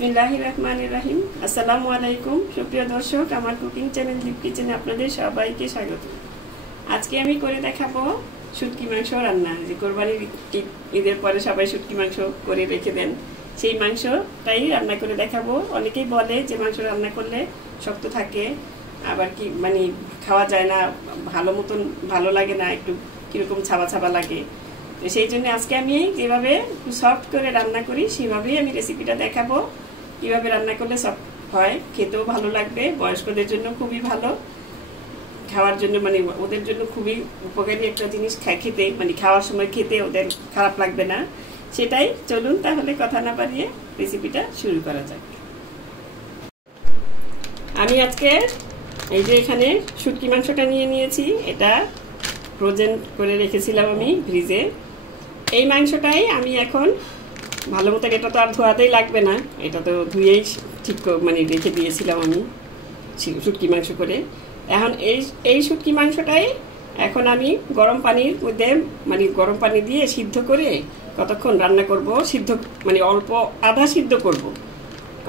বিসমিল্লাহির রহমানির রহিম। আসসালামু আলাইকুম সুপ্রিয় দর্শক, আমার কুকিং চ্যানেল দীপ কিচেনে আপনাদের সবাইকে স্বাগত। আজকে আমি করে দেখাবো শুটকি মাংস রান্না। যে কোরবানির ঈদের পরে সবাই শুটকি মাংস করে রেখে দেন, সেই মাংসটাই রান্না করে দেখাবো। অনেকেই বলে যে মাংস রান্না করলে শক্ত থাকে, আবার কি মানে খাওয়া যায় না, ভালো লাগে না, একটু কীরকম ছাবা ছাবা লাগে। তো সেই জন্য আজকে আমি যেভাবে সফট করে রান্না করি সেভাবেই আমি রেসিপিটা দেখাবো। কীভাবে রান্না করলে সফট হয়, খেতেও ভালো লাগবে, বয়স্কদের জন্য খুবই ভালো, খাওয়ার জন্য মানে ওদের জন্য খুবই উপকারী একটা জিনিস, খেতে মানে খাওয়ার সময় খেতে ওদের খারাপ লাগবে না। সেটাই, চলুন তাহলে কথা না বাড়িয়ে রেসিপিটা শুরু করা যাক। আমি আজকে এই যে এখানে শুটকি মাংসটা নিয়ে নিয়েছি, এটা ফ্রোজেন করে রেখেছিলাম আমি ফ্রিজে। এই মাংসটাই আমি এখন ভালো মতো, এটা তো আর ধোয়াতেই লাগবে না, এটা তো ধুয়েই ঠিক মানে রেখে দিয়েছিলাম আমি শুটকি মাংস করে। এখন এই শুটকি মাংসটাই এখন আমি গরম পানির মধ্যে মানে গরম পানি দিয়ে সিদ্ধ করে কতক্ষণ রান্না করব, সিদ্ধ মানে অল্প আধা সিদ্ধ করব।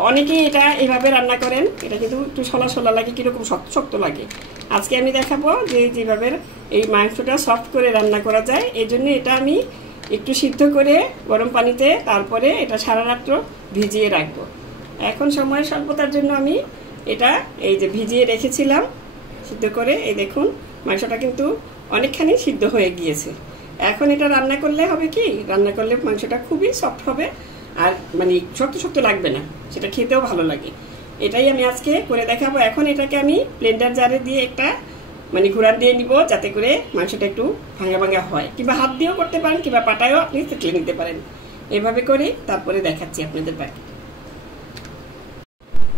অনেকেই এটা এভাবে রান্না করেন, এটা কিন্তু একটু সলা সলা লাগে, কীরকম শক্ত শক্ত লাগে। আজকে আমি দেখাবো যে যেভাবে এই মাংসটা সফট করে রান্না করা যায়। এই জন্য এটা আমি একটু সিদ্ধ করে গরম পানিতে তারপরে এটা সারা রাত্র ভিজিয়ে রাখবো। এখন সময় স্বল্পতার জন্য আমি এটা এই যে ভিজিয়ে রেখেছিলাম সিদ্ধ করে, এই দেখুন মাংসটা কিন্তু অনেকখানি সিদ্ধ হয়ে গিয়েছে। এখন এটা রান্না করলে হবে কি, রান্না করলে মাংসটা খুবই সফট হবে, আর মানে শক্ত শক্ত লাগবে না, সেটা খেতেও ভালো লাগে। এটাই আমি আজকে করে দেখাবো। এখন এটাকে আমি ব্লেন্ডার জারে দিয়ে একটা মানে ঘুরান দিয়ে নিব, যাতে করে মাংসটা একটু ভাঙা ভাঙা হয়, কিংবা হাত দিয়েও করতে পারেন, কিংবা পাটায়ও আপনি থেতলে নিতে পারেন। এভাবে করে তারপরে দেখাচ্ছি আপনাদের বাকি।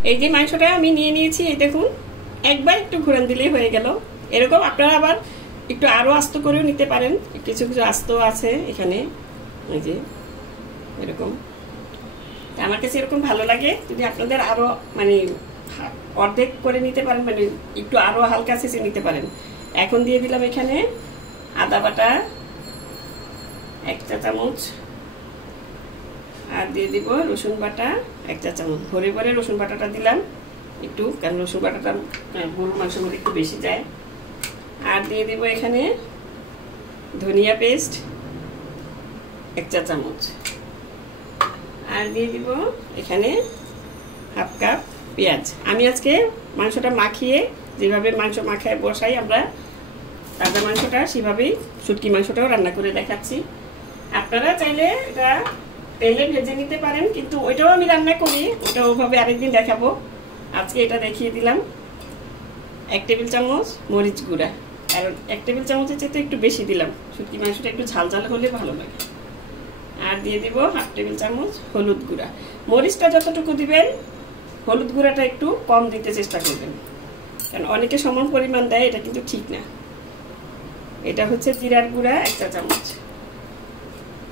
এই যে মাংসটা আমি নিয়ে নিয়েছি, এই দেখুন একবার একটু ঘুরান দিলেই হয়ে গেল। এরকম আপনারা আবার একটু আরও আস্ত করেও নিতে পারেন, কিছু কিছু আস্ত আছে এখানে, এই যে এরকম। আমার কাছে এরকম ভালো লাগে, যদি আপনাদের আরও মানে অর্ধেক করে নিতে পারেন, মানে একটু আরও হালকা চেঁচে নিতে পারেন। এখন দিয়ে দিলাম এখানে আদা বাটা 1 চা চামচ, আর দিয়ে দিব রসুন বাটা 1 চা চামচ। ভরে ভরে রসুন বাটাটা দিলাম একটু, কারণ রসুন বাটাটা গরুর মাংসের মধ্যে একটু বেশি যায়। আর দিয়ে দিব এখানে ধনিয়া পেস্ট 1 চা চামচ, আর দিয়ে দিব এখানে হাফ কাপ পেঁয়াজ। আমি আজকে মাংসটা মাখিয়ে, যেভাবে মাংস মাখায় বসাই আমরা তাজা মাংসটা, সেভাবেই শুটকি মাংসটাও রান্না করে দেখাচ্ছি। আপনারা চাইলে এটা তেলে ভেজে নিতে পারেন, কিন্তু ওইটাও আমি রান্না করি, ওটা ওভাবে আরেকদিন দেখাবো। আজকে এটা দেখিয়ে দিলাম। 1 টেবিল চামচ মরিচ গুঁড়া, আর 1 টেবিল চামচের চেয়ে একটু বেশি দিলাম, শুটকি মাংসটা একটু ঝাল ঝাল হলে ভালো লাগে। আর দিয়ে দিব হাফ টেবিল চামচ হলুদ গুঁড়া। মরিচটা যতটুকু দিবেন, হলুদ গুঁড়াটা একটু কম দিতে চেষ্টা করবেন, কারণ অনেকে সমান পরিমাণ দেয়, এটা কিন্তু ঠিক না। এটা হচ্ছে জিরার গুঁড়া 1 চা চামচ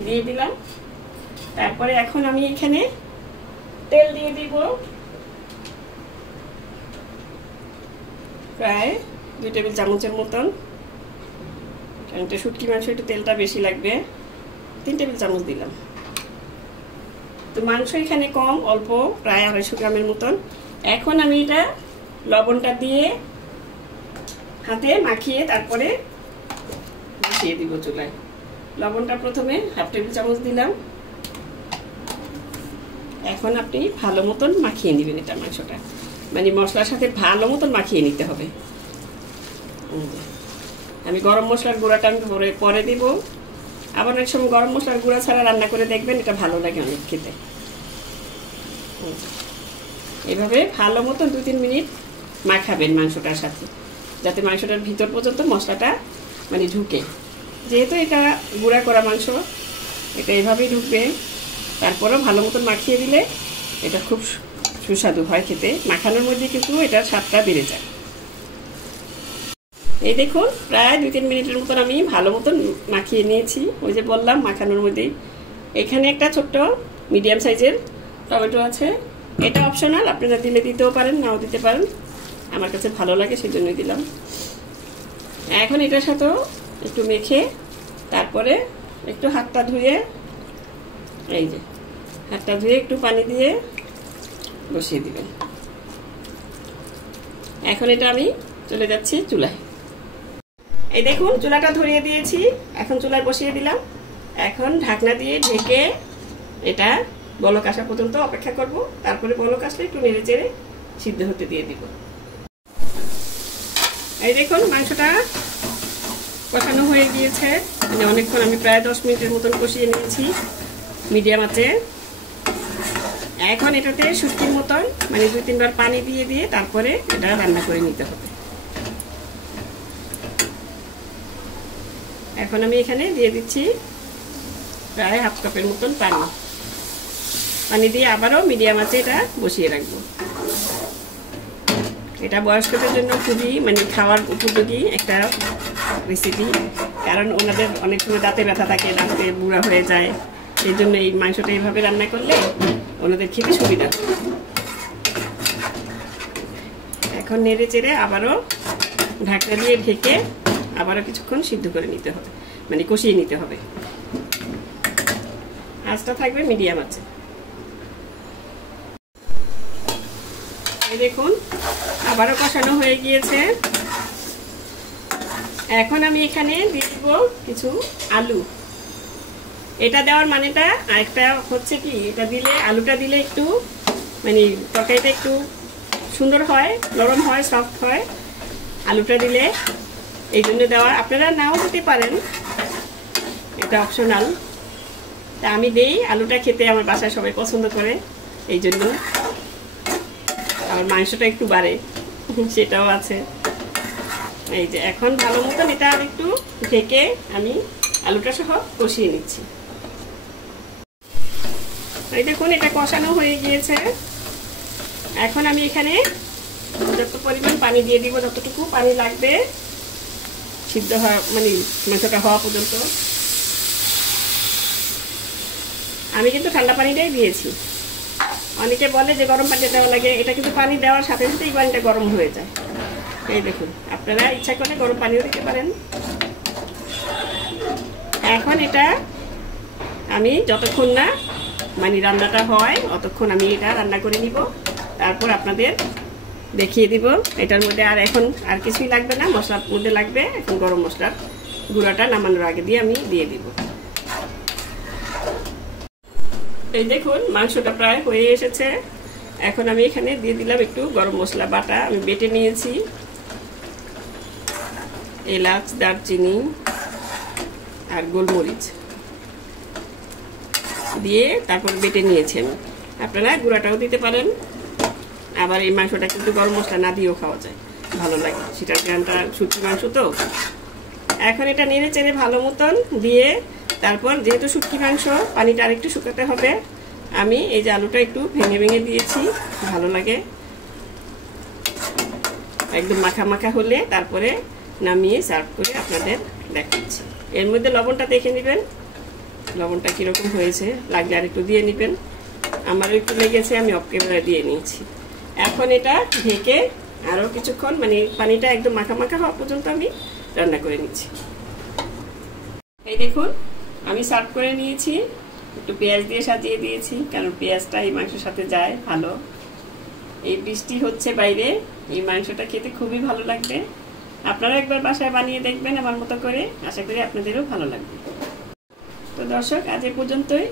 দিয়ে দিলাম। তারপরে এখন আমি এখানে তেল দিয়ে দিব প্রায় 2 টেবিল চামচের মতন, কারণ এটা শুটকি মাংস একটু তেলটা বেশি লাগবে। 3 টেবিল চামচ দিলাম। তো মাংস এখানে কম, অল্প, প্রায় 250 গ্রামের মতন। এখন আমি এটা লবণটা দিয়ে হাতে মাখিয়ে তারপরে বসিয়ে দিব চুলায়। লবণটা প্রথমে হাফ টেবিল চামচ দিলাম। এখন আপনি ভালো মতন মাখিয়ে নেবেন এটা, মাংসটা মানে মশলার সাথে ভালো মতন মাখিয়ে নিতে হবে। আমি গরম মশলার গুঁড়াটা আমি পরে দিব। আবার এক সময় গরম মশলার গুঁড়া ছাড়া রান্না করে দেখবেন, এটা ভালো লাগে অনেক খেতে। এভাবে ভালো মতো 2-3 মিনিট মাখাবেন মাংসটার সাথে, যাতে মাংসটার ভিতর পর্যন্ত মশলাটা মানে ঢুকে। যেহেতু এটা গুঁড়া করা মাংস, এটা এভাবেই ঢুকবে। তারপরেও ভালো মতন মাখিয়ে দিলে এটা খুব সুস্বাদু হয় খেতে। মাখানোর মধ্যে কিন্তু এটার স্বাদটা বেড়ে যায়। এই দেখুন প্রায় 2-3 মিনিটের মতন আমি ভালো মতন মাখিয়ে নিয়েছি। ওই যে বললাম মাখানোর মধ্যেই। এখানে একটা ছোট্ট মিডিয়াম সাইজের টমেটো আছে, এটা অপশনাল, আপনারা দিলে দিতেও পারেন, নাও দিতে পারেন। আমার কাছে ভালো লাগে সেই জন্যই দিলাম। এখন এটার সাথেও একটু মেখে তারপরে একটু হাতটা ধুয়ে, এই যে হাতটা ধুয়ে একটু পানি দিয়ে বসিয়ে দিবেন। এখন এটা আমি চলে যাচ্ছি চুলায়। এই দেখুন চুলাটা ধরিয়ে দিয়েছি, এখন চুলায় বসিয়ে দিলাম। এখন ঢাকনা দিয়ে ঢেকে এটা বলক আসা পর্যন্ত অপেক্ষা করব। তারপরে বলক আসলে একটু নেড়ে চেড়ে সিদ্ধ হতে দিয়ে দিব। এই দেখুন মাংসটা কষানো হয়ে গিয়েছে, মানে অনেকক্ষণ, আমি প্রায় 10 মিনিটের মতন কষিয়ে নিয়েছি মিডিয়াম আঁচে। এখন এটাতে শুটকির মতন মানে 2-3 বার পানি দিয়ে দিয়ে তারপরে এটা রান্না করে নিতে হবে। এখন আমি এখানে দিয়ে দিচ্ছি প্রায় 1/2 কাপের মতন পানি দিয়ে আবারও মিডিয়াম আঁচে এটা বসিয়ে রাখবো। এটা বয়স্কদের জন্য খুবই মানে খাওয়ার উপযোগী একটা রেসিপি, কারণ ওনাদের অনেক সময় দাঁতে ব্যথা থাকে, দাঁতে বুড়া হয়ে যায়, এই জন্য এই মাংসটা এইভাবে রান্না করলে ওনাদের খেতে সুবিধা। এখন নেড়ে চেড়ে আবারও ঢাকনা দিয়ে ঢেকে আবারও কিছুক্ষণ সিদ্ধ করে নিতে হবে, মানে কষিয়ে নিতে হবে। আঁচটা থাকবে মিডিয়াম আছে। এই দেখুন আবারও কষানো হয়ে গিয়েছে। এখন আমি এখানে দিয়ে দিব কিছু আলু। এটা দেওয়ার মানেটা আরেকটা হচ্ছে কি, এটা দিলে, আলুটা দিলে একটু মানে তরকারিটা একটু সুন্দর হয়, নরম হয়, সফট হয় আলুটা দিলে, এই জন্য দেওয়া। আপনারা নাও দিতে পারেন, এটা অপশনাল। তা আমি দেই, আলুটা খেতে আমার বাসায় সবাই পছন্দ করে, এই জন্য। আর মাংসটা একটু বাড়ে, সেটাও আছে। এই যে এখন ভালো মতন এটা আর একটু ঢেকে আমি আলুটা সহ কষিয়ে নিচ্ছি। এই দেখুন এটা কষানো হয়ে গিয়েছে। এখন আমি এখানে যত পরিমাণ পানি দিয়ে দিব, যতটুকু পানি লাগবে সিদ্ধ হওয়া মানে মাংসটা হওয়া পর্যন্ত। আমি কিন্তু ঠান্ডা পানিটাই দিয়েছি। অনেকে বলে যে গরম পানি দেওয়া লাগে, এটা কিন্তু পানি দেওয়ার সাথে সাথে এই পানিটা গরম হয়ে যায়। এই দেখুন আপনারা ইচ্ছা করে গরম পানিও দিতে পারেন। এখন এটা আমি যতক্ষণ না মানে রান্নাটা হয় অতক্ষণ আমি এটা রান্না করে নিব, তারপর আপনাদের দেখিয়ে দিব। এটার মধ্যে আর এখন আর কিছুই লাগবে না, মশলার মধ্যে লাগবে এখন গরম মশলার গুঁড়াটা নামানোর আগে দিয়ে আমি দিয়ে দিব। এই দেখুন মাংসটা প্রায় হয়ে এসেছে। এখন আমি এখানে দিয়ে দিলাম একটু গরম মশলা বাটা, আমি বেটে নিয়েছি, এলাচ, দারচিনি আর গোলমরিচ দিয়ে তারপর বেটে নিয়েছি আমি। আপনারা গুঁড়াটাও দিতে পারেন, আবার এই মাংসটা কিন্তু গরম মশলা না দিয়েও খাওয়া যায়, ভালো লাগে, সেটার গ্রানটা, শুটকি মাংস তো। এখন এটা নেড়ে চেড়ে ভালো মতন দিয়ে তারপর যেহেতু শুটকি মাংস পানিটা আরেকটু শুকাতে হবে, আমি এই যে আলুটা একটু ভেঙে ভেঙে দিয়েছি, ভালো লাগে একদম মাখা মাখা হলে তারপরে নামিয়ে সার্ভ করে আপনাদের দেখাচ্ছি। এর মধ্যে লবণটা দেখে নেবেন, লবণটা কীরকম হয়েছে, লাগলে আর একটু দিয়ে নেবেন। আমারও একটু লেগেছে, আমি অফ ক্যামেরা দিয়ে নিয়েছি। এখন এটা ঢেকে আরও কিছুক্ষণ মানে পানিটা একদম মাখা মাখা হওয়া পর্যন্ত আমি রান্না করে নিচ্ছি। এই দেখুন আমি সার্ভ করে নিয়েছি, একটু পেঁয়াজ দিয়ে সাজিয়ে দিয়েছি, কারণ পেঁয়াজটা এই মাংসের সাথে যায় ভালো। এই বৃষ্টি হচ্ছে বাইরে, এই মাংসটা খেতে খুবই ভালো লাগবে। আপনারা একবার বাসায় বানিয়ে দেখবেন আমার মতো করে, আশা করি আপনাদেরও ভালো লাগবে। তো দর্শক আজ এ পর্যন্তই।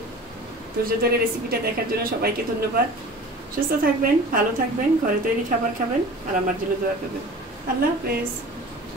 ধৈর্য ধরে রেসিপিটা দেখার জন্য সবাইকে ধন্যবাদ। সুস্থ থাকবেন, ভালো থাকবেন, ঘরে তৈরি খাবার খাবেন আর আমার জন্য দোয়া করবেন। আল্লাহ হাফেজ।